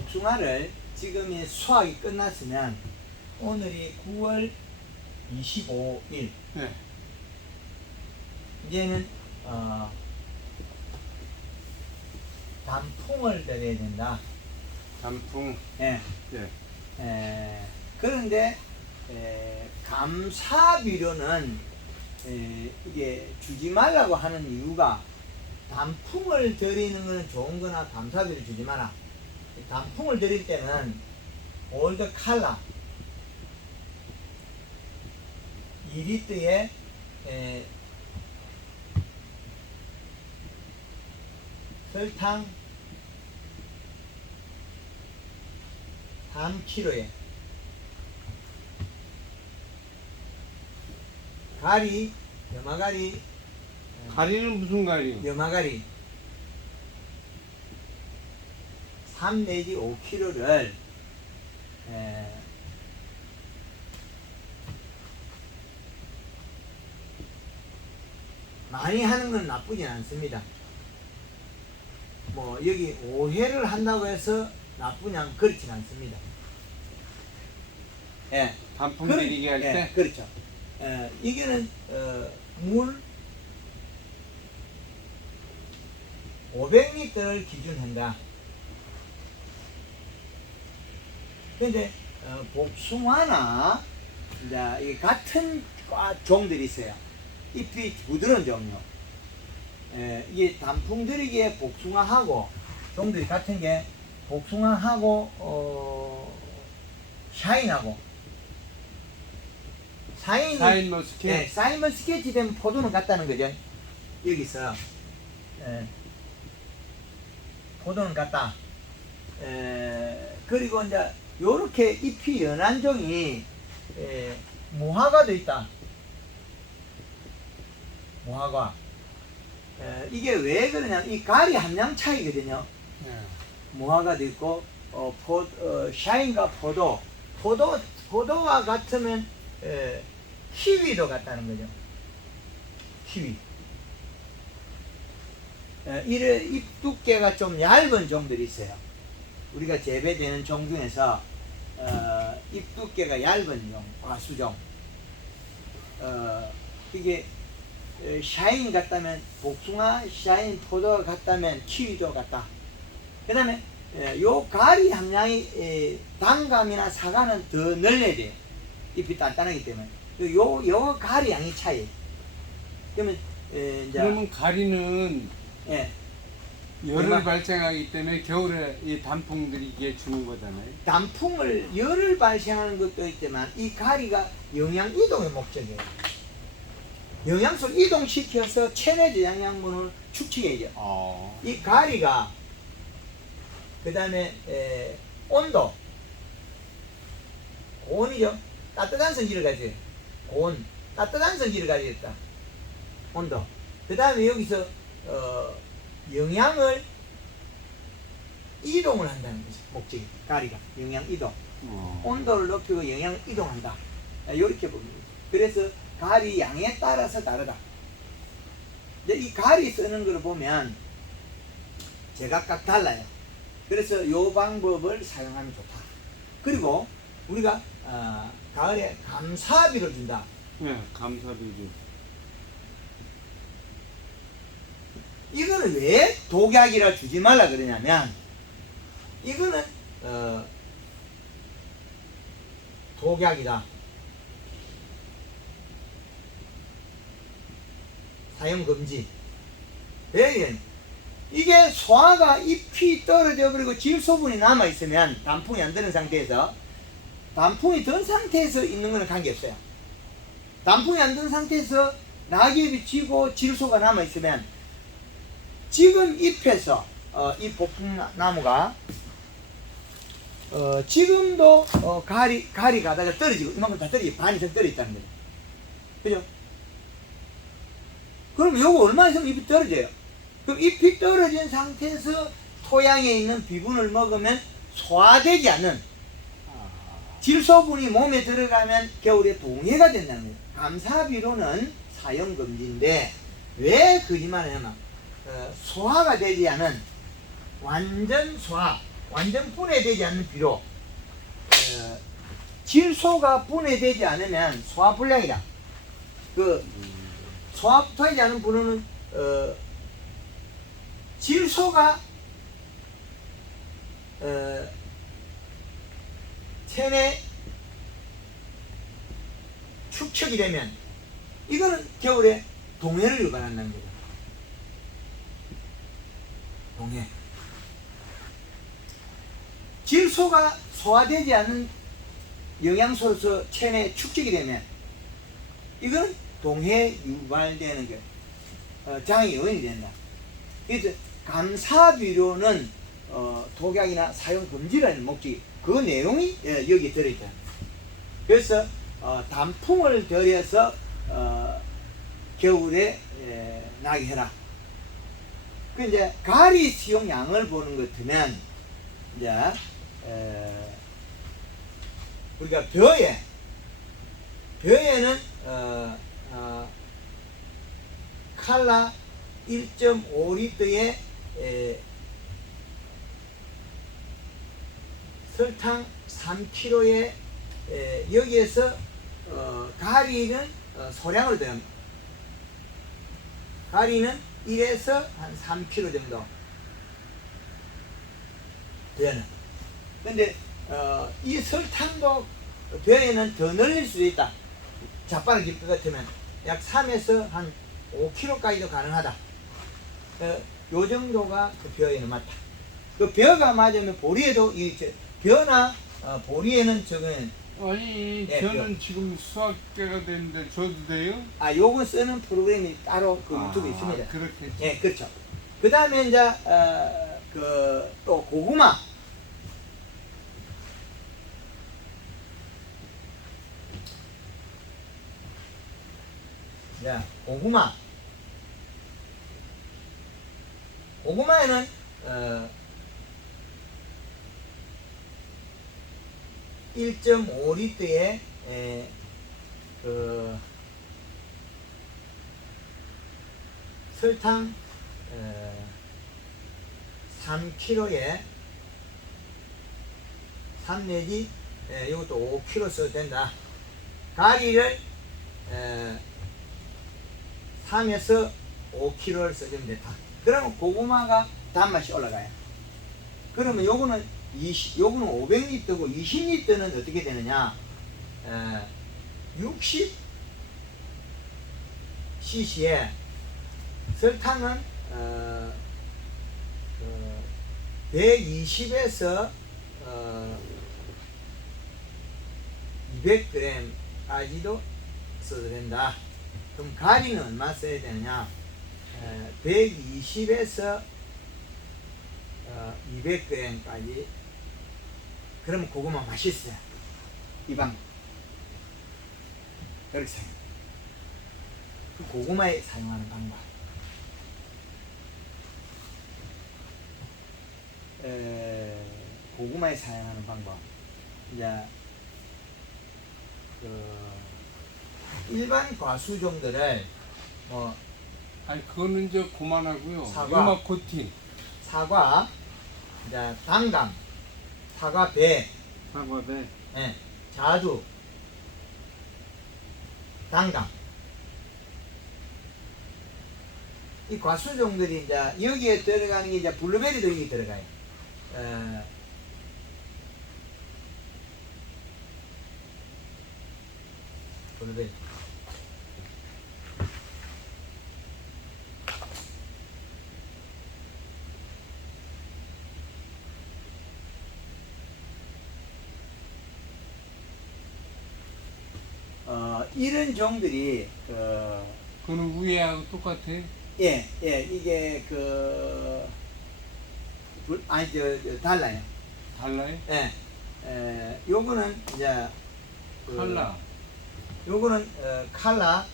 복숭아를 지금이 수확이 끝났으면 오늘이 9월 25일. 네. 이제는 단풍을 들여야 된다. 단풍. 예. 네. 그런데 감사비료는 이게 주지 말라고 하는 이유가 단풍을 드리는 것은 좋은 거나 감사비료 주지 마라. 단풍을 드릴 때는 올드 칼라 2리터에 설탕 3kg에 가리, 염화가리, 가리는 무슨 가리요? 염화가리 3 내지 5kg를 많이 하는 건 나쁘진 않습니다. 뭐 여기 5회를 한다고 해서 나쁘냐 그렇진 않습니다. 예. 단풍 드리기 할 때? 예, 그렇죠. 이게는 물 500리터를 기준한다. 근데 복숭아나 이제 이 같은 종들이 있어요. 잎이 부드러운 종류. 이게 단풍 들이기에 복숭아하고 종들이 같은 게 복숭아하고 샤인하고 샤인머스켓. 네, 샤인머스켓이 되면 포도는 같다는 거죠. 여기서 포도는 같다. 그리고 이제 요렇게 잎이 연한 종이 무화과도 있다. 무화과. 이게 왜 그러냐면 이 가리 함량 차이거든요. 네. 무화과도 있고 샤인과 포도와 같으면 키위도 같다는 거죠. 키위. 이래 잎 두께가 좀 얇은 종들이 있어요. 우리가 재배되는 종 중에서 잎 두께가 얇은 종, 과수종. 이게 샤인 같다면 복숭아, 샤인 포도가 같다면 키위도 같다. 그 다음에 요 가리 함량이 단감이나 사과는 더 늘려야 돼요. 잎이 단단하기 때문에 요 가리 양이 차이. 그러면 그러면 가리는 예, 열을 얼마? 발생하기 때문에 겨울에 이 단풍 드리기에 주는 거잖아요. 단풍을 열을 발생하는 것도 있지만 이 가리가 영양 이동의 목적이에요. 영양소를 이동시켜서 체내제 영양분을 축적해야죠. 이 가리가 그 다음에 온도 고온이죠. 따뜻한 성질을 가지고 고온 따뜻한 성질을 가지고 있다. 온도 그 다음에 여기서 영양을 이동을 한다는 거죠. 목적이 가리가 영양 이동 온도를 높이고 영양을 이동한다. 이렇게 봅니다. 그래서 가리 양에 따라서 다르다. 이제 이 가리 쓰는 걸 보면 제각각 달라요. 그래서 이 방법을 사용하면 좋다. 그리고 우리가 가을에 감사비를 준다. 네, 감사비료. 이거는 왜 독약이라 주지 말라 그러냐면 이거는 독약이다. 사용 금지. 왜? 이게 소화가 잎이 떨어져 버리고 질소분이 남아 있으면 단풍이 안 드는 상태에서 단풍이 든 상태에서 있는 거는 관계없어요. 단풍이 안 든 상태에서 낙엽이 지고 질소가 남아 있으면 지금 잎에서 이 복숭나무가 지금도 가리 가다가 떨어지고 이만큼 다 떨어지고 반 이상 떨어져 있다는 거죠. 그죠? 그럼 요거 얼마 있으면 잎이 떨어져요? 그럼 잎이 떨어진 상태에서 토양에 있는 비분을 먹으면 소화되지 않는 질소분이 몸에 들어가면 겨울에 동해가 된다는 거예요. 감사비료는 사용 금지인데 왜 거짓말을 하냐면 소화가 되지 않은 완전 소화 완전 분해되지 않는 비료. 질소가 분해되지 않으면 소화불량이다. 그 소화되지 않은 분은 질소가 체내 축적이 되면 이거는 겨울에 동해를 유발한다는 거죠. 동해. 질소가 소화되지 않는 영양소로서 체내 축적이 되면 이건 동해 유발되는 게 장의 요인이 된다. 그래서 감사비료는 독약이나 사용 금지라는 목적이 그 내용이 여기 들어있다. 그래서 단풍을 들여서 겨울에 나게 해라. 그 이제 가리 수용량을 보는 것 같으면 이제 우리가 벼에는 칼라 1.5리터에 설탕 3kg에 여기에서 가리는 소량으로 됩니다. 가리는 1에서 한 3kg 정도 되는. 근데 이 설탕도 벼에는 더 늘릴 수도 있다. 자빠를 길 것 같으면 약 3에서 한 5kg까지도 가능하다. 요 정도가 그 벼에는 맞다. 그 벼가 맞으면 보리에도 이 벼나 보리에는 저거는 아니 저는 지금 수학계가 됐는데 줘도 돼요? 요건 쓰는 프로그램이 따로 그 유튜브에 있습니다. 그렇겠죠. 예, 그렇죠. 그 다음에 이제 또 고구마. 자, 고구마에는 1.5리터에 설탕 3kg에 3 내지 이것도 5kg 써도 된다. 가리를 3에서 5kg를 써주면 된다. 그러면 고구마가 단맛이 올라가요. 그러면 요거는 500리터고 20리터는 어떻게 되느냐? 60cc에 설탕은 120에서 200g까지도 써도 된다. 그럼 가리는 얼마 써야 되느냐? 120에서 200g까지. 그러면 고구마 맛있어요. 이 방법. 이렇게 사용. 고구마에 사용하는 방법. 고구마에 사용하는 방법. 이제 일반 과수종들을 아니 그거는 저 그만하고요. 사과. 음악 코팅. 사과, 이제 당감, 사과배, 사과배. 예, 자두, 당감. 이 과수종들이 이제 여기에 들어가는 게 이제 블루베리도 여기 들어가요. 블루베리. 이런 종들이 그거는 위에하고 똑같아. 예, 이게 달라요. 달라요? 예, 요거는 이제 칼라. 요거는 칼라.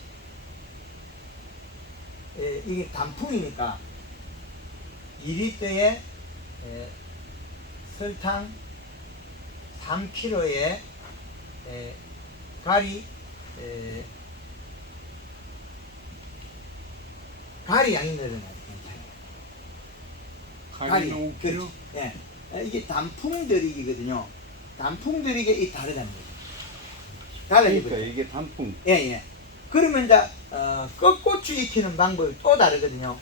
이게 단풍이니까 2리터에 설탕 3kg에 가리 양이 늘어나요. 가리는 5kg? 예. 이게 단풍 들이기거든요. 단풍 들이기 이 다르다는 거죠. 달라요. 그러니까 이게 단풍. 예, 예. 그러면 이제 꺾고추 익히는 방법이 또 다르거든요.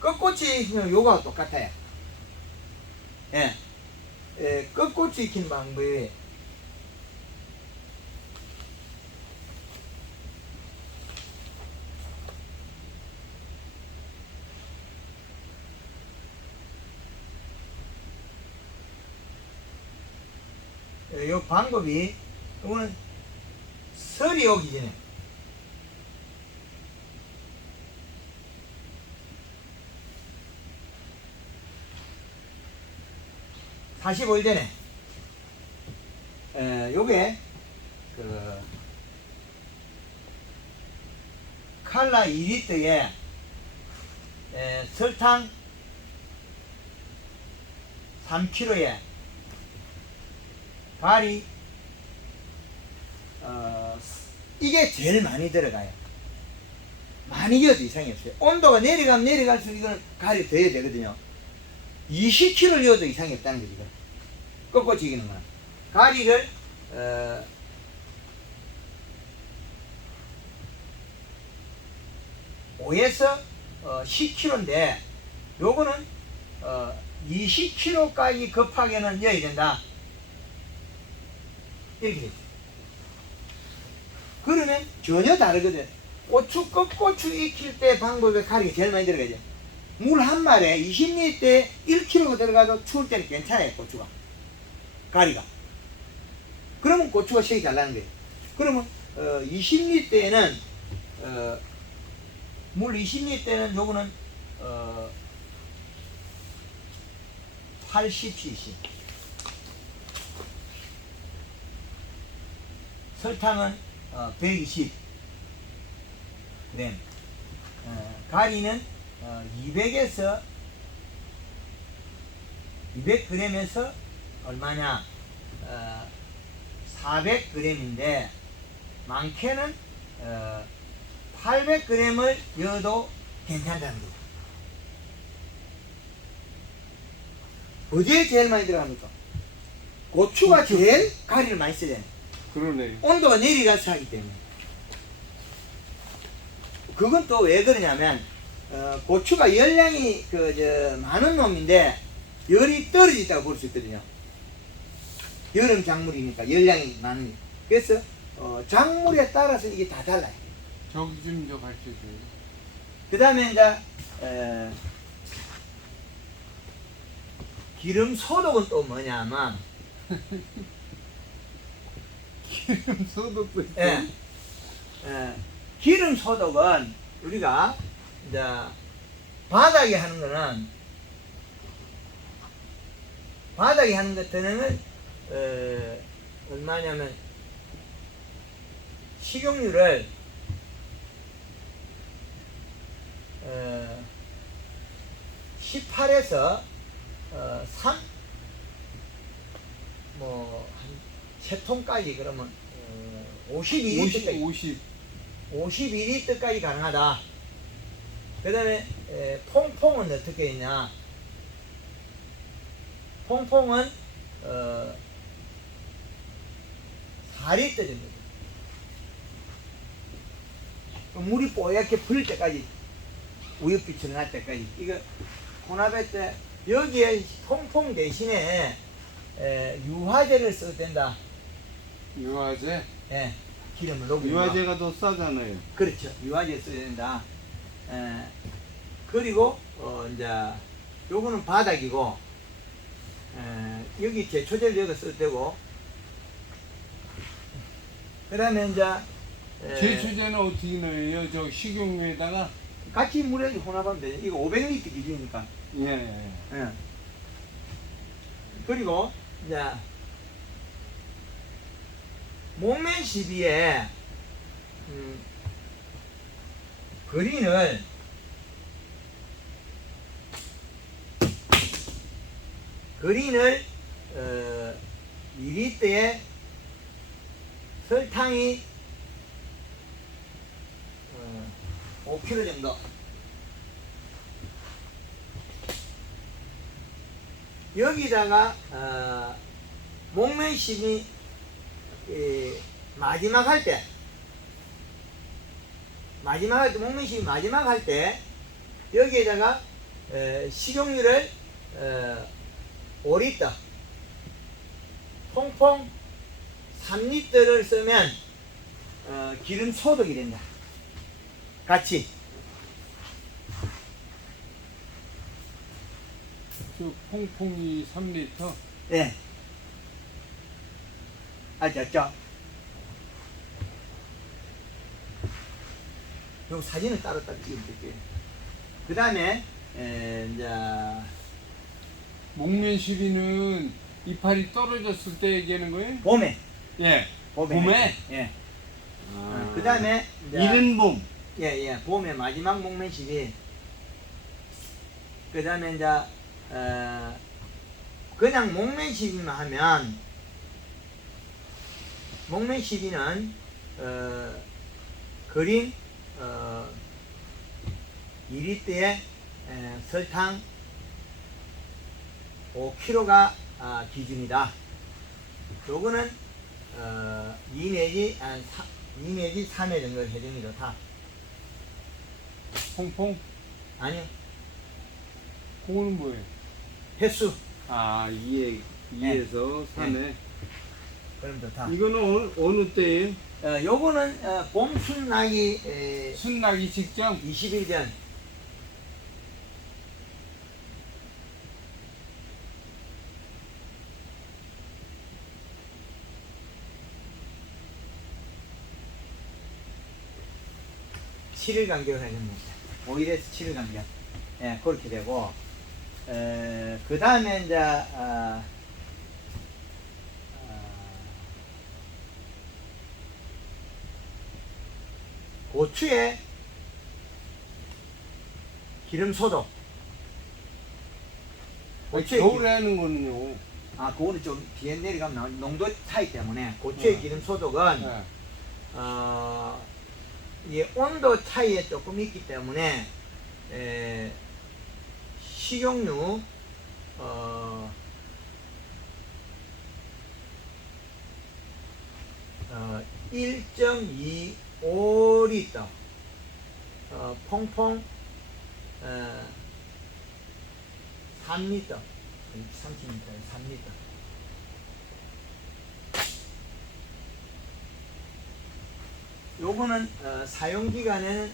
꺾고추 익히는 요거하고 똑같아요. 예. 꺾고추 익히는 방법이 요 방법이 이거는 설이 오기 전에 45일 전에 요게 그 칼라 2리터에 설탕 3kg에 가리 이게 제일 많이 들어가요. 많이 넣어도 이상이 없어요. 온도가 내려가면 내려갈수록 이거는 가리 더 해야 되거든요. 20kg 넣어도 이상이 없다는 거지. 꺾고 지기는 거야. 가리를 5에서 10kg인데 요거는 20kg까지 급하게는 넣어야 된다. 이렇게 됐죠. 그러면 전혀 다르거든. 꺾고추 익힐 때 방법에 가리가 제일 많이 들어가죠. 물 한 말에 20리터에 1kg 들어가도 추울 때는 괜찮아요. 고추가 가리가. 그러면 고추가 색이 잘 나는 거예요. 그러면 20리터에는 물 20리터에는 요거는 80cc, 설탕은 120g, 가리는 200에서 200g에서 얼마냐 400g인데 많게는 800g을 넣어도 괜찮다는 거예요. 어디에 제일 많이 들어갑니까? 고추가 제일 가리를 많이 쓰잖아요. 그러네요. 온도가 내려가서 하기 때문에. 그건 또 왜 그러냐면 고추가 열량이 많은 놈인데 열이 떨어졌다고 볼 수 있거든요. 여름 작물이니까 열량이 많으니까. 그래서 작물에 따라서 이게 다 달라요. 저기 좀 저 가르쳐줘요. 그 다음에 이제 기름 소독은 또 뭐냐면 기름 소독도 있고. 예, 기름 소독은 우리가 이제 바닥에 하는 거는 바닥에 하는 것들은 얼마냐면 식용유를 18에서 3 뭐 한 3통까지 그러면 52리터까지 52리터까지 가능하다. 그 다음에 퐁퐁은 어떻게 했냐? 퐁퐁은 4리터 정도. 물이 뽀얗게 불 때까지, 우윳빛이 날 때까지. 이거 혼합할 때 여기에 퐁퐁 대신에 유화제를 써도 된다. 유화제? 예, 기름을 녹이고. 유화제가 더 싸잖아요. 그렇죠. 유화제 써야 된다. 그리고 이제 요거는 바닥이고 여기 제초제를 여기 써도 되고. 그다음에 이제 제초제는 어떻게 넣어요? 저 식용유에다가? 같이 물에 혼합하면 되죠. 이거 500리터 기준이니까. 예. 예. 그리고 이제 목면 시비에 그린을 그린을 2리터에 설탕이 5kg 정도. 여기다가 목면심이 마지막 할 때 목면심이 마지막 할 때 여기에다가 식용유를 5리터 퐁퐁 3리터를 쓰면 기름 소독이 된다. 같이. 저 퐁퐁이 3리터. 예. 아셨죠? 요 사진을 따로 찍으면 될게요. 그 다음에 이제 목면 시비는 이파리 떨어졌을 때 얘기하는 거예요? 봄에. 예. 봄에. 예. 그 다음에 이른 봄. 예, 봄에 마지막 목면시비. 그 다음에 이제 그냥 목면시비만 하면 목면시비는 그린 2리터에 설탕 5kg가 기준이다. 요거는 2 내지 3회 정도 해주는 게 좋다. 퐁퐁? 아니요, 그거는 뭐예요? 횟수. 아, 2에서 3회. 그럼 좋다. 이거는 어느 때예요? 요거는 봄 순나기 순나기 직전? 20일 전. 칠일 간격을 해주는 겁니다. 5일에서 7일 간격. 예, 그렇게 되고, 그 다음에 이제, 고추에 기름 소독. 고추에 겨울에 하는 거는요? 그거는 좀 뒤에 내려가면 농도 차이 때문에 고추의 기름 소독은 네. 이 온도 차이에 조금 있기 때문에 식용유 1.25리터 퐁퐁 3리터 30리터에 3리터 요거는 사용기간에는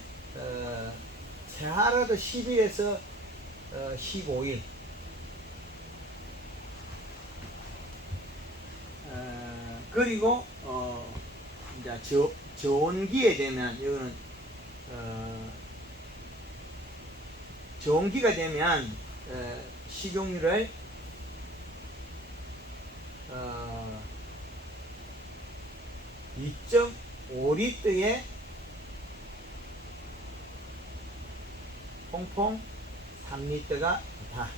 최하라도 10일에서 15일 그리고 이제 저온기에 되면 이거는 저온기가 되면 식용유를 2.5리터에 퐁퐁 3리터가 다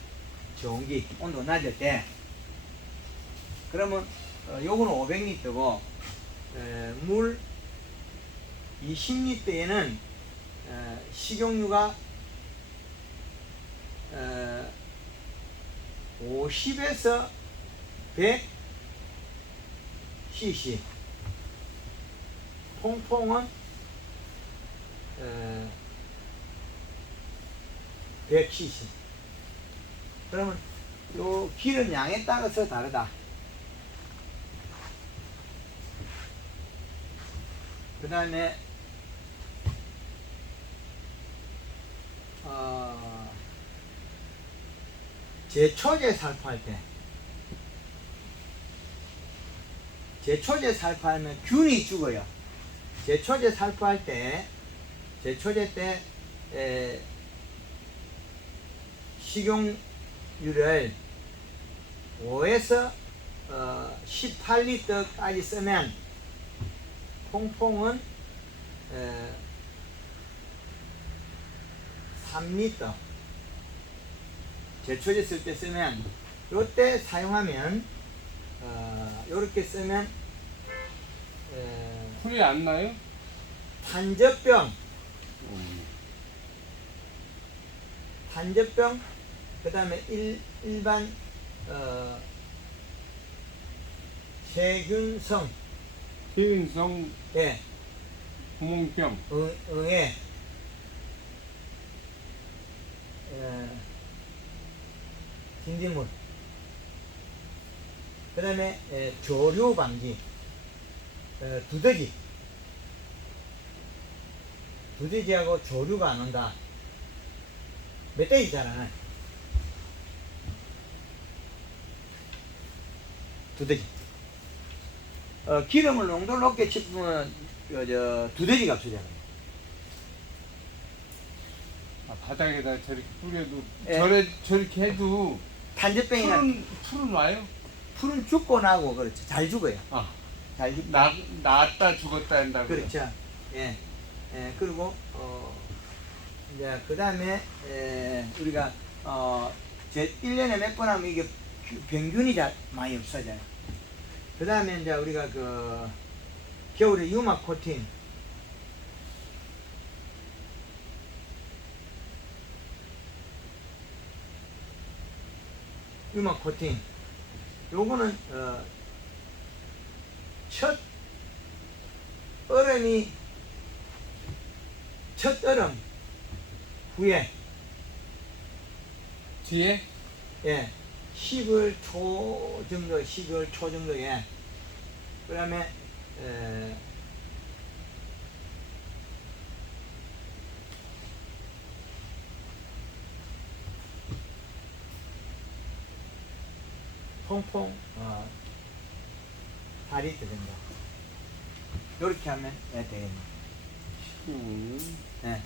저온기 온도 낮을 때 그러면 요거는 500리터고 물 20리터에는 식용유가 50에서 100cc 퐁퐁은 100cc 그러면 요 기름 양에 따라서 다르다. 그 다음에 제초제 살포할 때 제초제 살포하면 균이 죽어요. 제초제 살포할 때 제초제 때 식용유를 5에서 18리터까지 쓰면 퐁퐁은 3리터 제초제 쓸 때 쓰면 요때 사용하면 요렇게 쓰면 풀이 안 나요? 탄저병 그 다음에 일반 세균성, 세균성 예, 구멍병, 응애, 진딧물, 그 다음에 조류 방지, 두더지, 두더지하고 조류가 안 온다. 멧돼지 있잖아. 두더지. 기름을 농도를 높게 짚으면 두더지가 없어져요. 아, 바닥에다 저렇게 뿌려도 예. 저렇게 해도 탄저병이나 풀은 와요? 풀은 죽고 나고 그렇죠. 잘 죽어요. 아, 잘 죽고. 낳았다 죽었다 한다고. 그렇죠. 예. 그리고 이제 그다음에 우리가 제 1년에 몇 번 하면 이게 병균이 잘 많이 없어져요. 그다음에 이제 우리가 그 겨울에 유막 코팅, 유막 코팅. 요거는 첫 얼음이 첫 얼음 후에 뒤에 10월 초 정도, 12월 초 정도에 그 다음에 퐁퐁 4리터 된다. 이렇게 하면 되겠네. 네.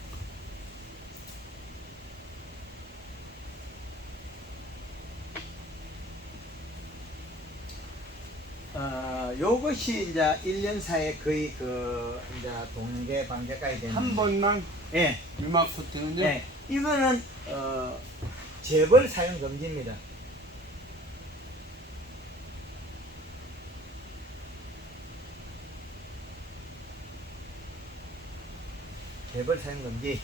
요것이 이제 1년 사이에 거의 이제 동계 방제까지 되는. 한 번만 예. 유막 코팅은요? 예. 이거는, 재벌 사용 금지입니다. 재벌 사용 금지.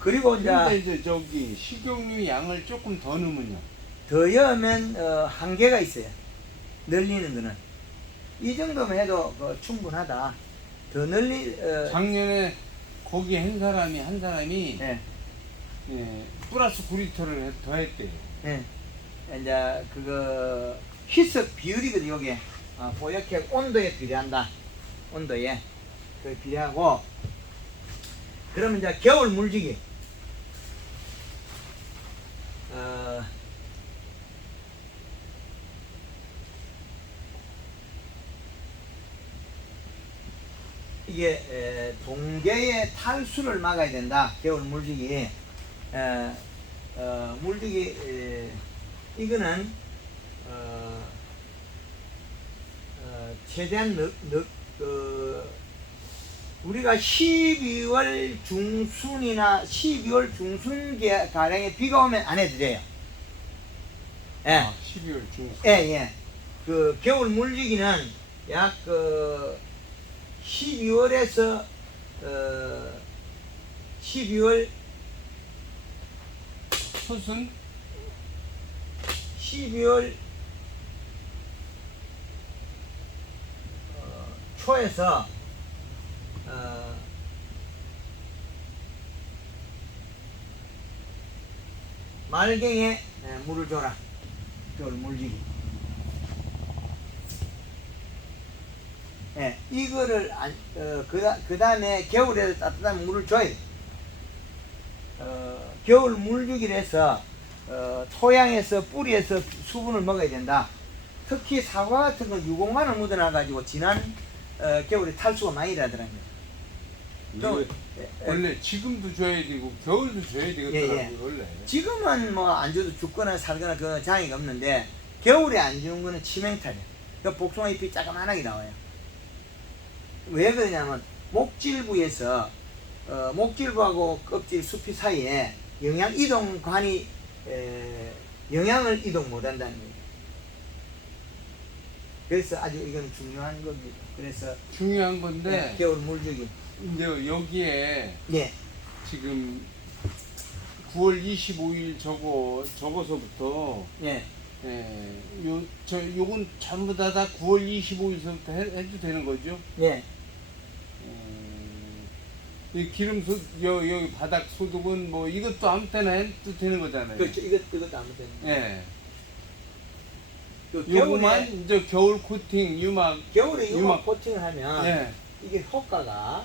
그리고 근데 이제 이제 저기 식용유 양을 조금 더 넣으면요. 더 넣으면 한계가 있어요. 늘리는 거는 이 정도면 해도 충분하다. 더 작년에 거기 한 사람이 예, 플러스 9리터를 더 했대요. 예. 이제 그거 희석 비율이거든. 요게 보약해 온도에 비례한다. 온도에 비례하고. 그러면 이제 겨울 물주기. 이게 동계의 탈수를 막아야 된다. 겨울 물주기. 물주기 이거는 최대한 우리가 12월 중순이나 12월 중순 가량에 비가 오면 안 해도 돼요. 예. 12월 중순. 예. 그 겨울 물주기는 약 12월에서 12월 초순 12월 초에서 말경에 물을 줘라. 겨울 물주기. 이거를 그 다음에 겨울에 따뜻한 물을 줘야 돼. 겨울 물주기를 해서 토양에서 뿌리에서 수분을 먹어야 된다. 특히 사과 같은 건 유공만을 묻어놔가지고 지난 겨울에 탈수가 많이 나더라고요. 원래 지금도 줘야 되고 겨울도 줘야 되겠더라고요. 원래. 지금은 뭐 안 줘도 죽거나 살거나 그런 장애가 없는데 겨울에 안 주는 거는 치명타예요. 그러니까 복숭아 잎이 자그만하게 나와요. 왜 그러냐면 목질부에서 목질부하고 껍질 수피 사이에 영양 이동관이 영양을 이동 못한다는 거예요. 그래서 아주 이건 중요한 겁니다. 그래서 중요한 건데 겨울 물주기. 이제 여기에 예. 지금 9월 25일 적어서부터 예. 요건 전부 다 9월 25일서부터 해도 되는 거죠? 예. 이 기름 여기 바닥 소독은 뭐 이것도 아무 때나 해도 되는 거잖아요. 그렇죠. 이것도 아무 데나. 예. 그 요거만 이제 겨울 코팅 유막. 겨울에 유막. 유막 코팅을 하면 예. 이게 효과가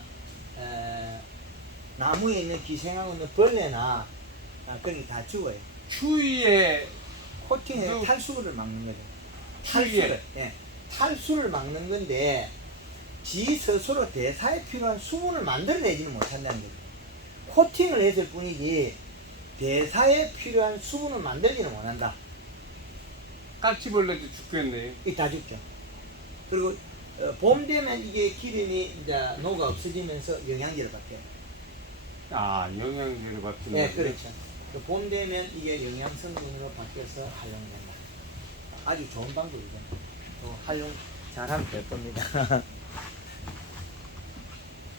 나무에 있는 기생하고 있는 벌레나 그런 게 다 죽어요. 추위에 코팅에 그- 탈수를 막는 거죠. 추위에. 탈수를. 예. 탈수를 막는 건데 지 스스로 대사에 필요한 수분을 만들어내지는 못한다는 거죠. 코팅을 했을 뿐이지 대사에 필요한 수분을 만들지는 못한다. 까치벌레도 죽겠네요. 이 다 죽죠. 그리고 봄 되면 이게 기름이 이제 녹아 없어지면서 영양제로 바뀌어요. 아, 영양제를 받는 네, 거죠? 그렇죠. 봄 되면 이게 영양 성분으로 바뀌어서 활용된다. 아주 좋은 방법이죠. 활용 잘하면 될 겁니다.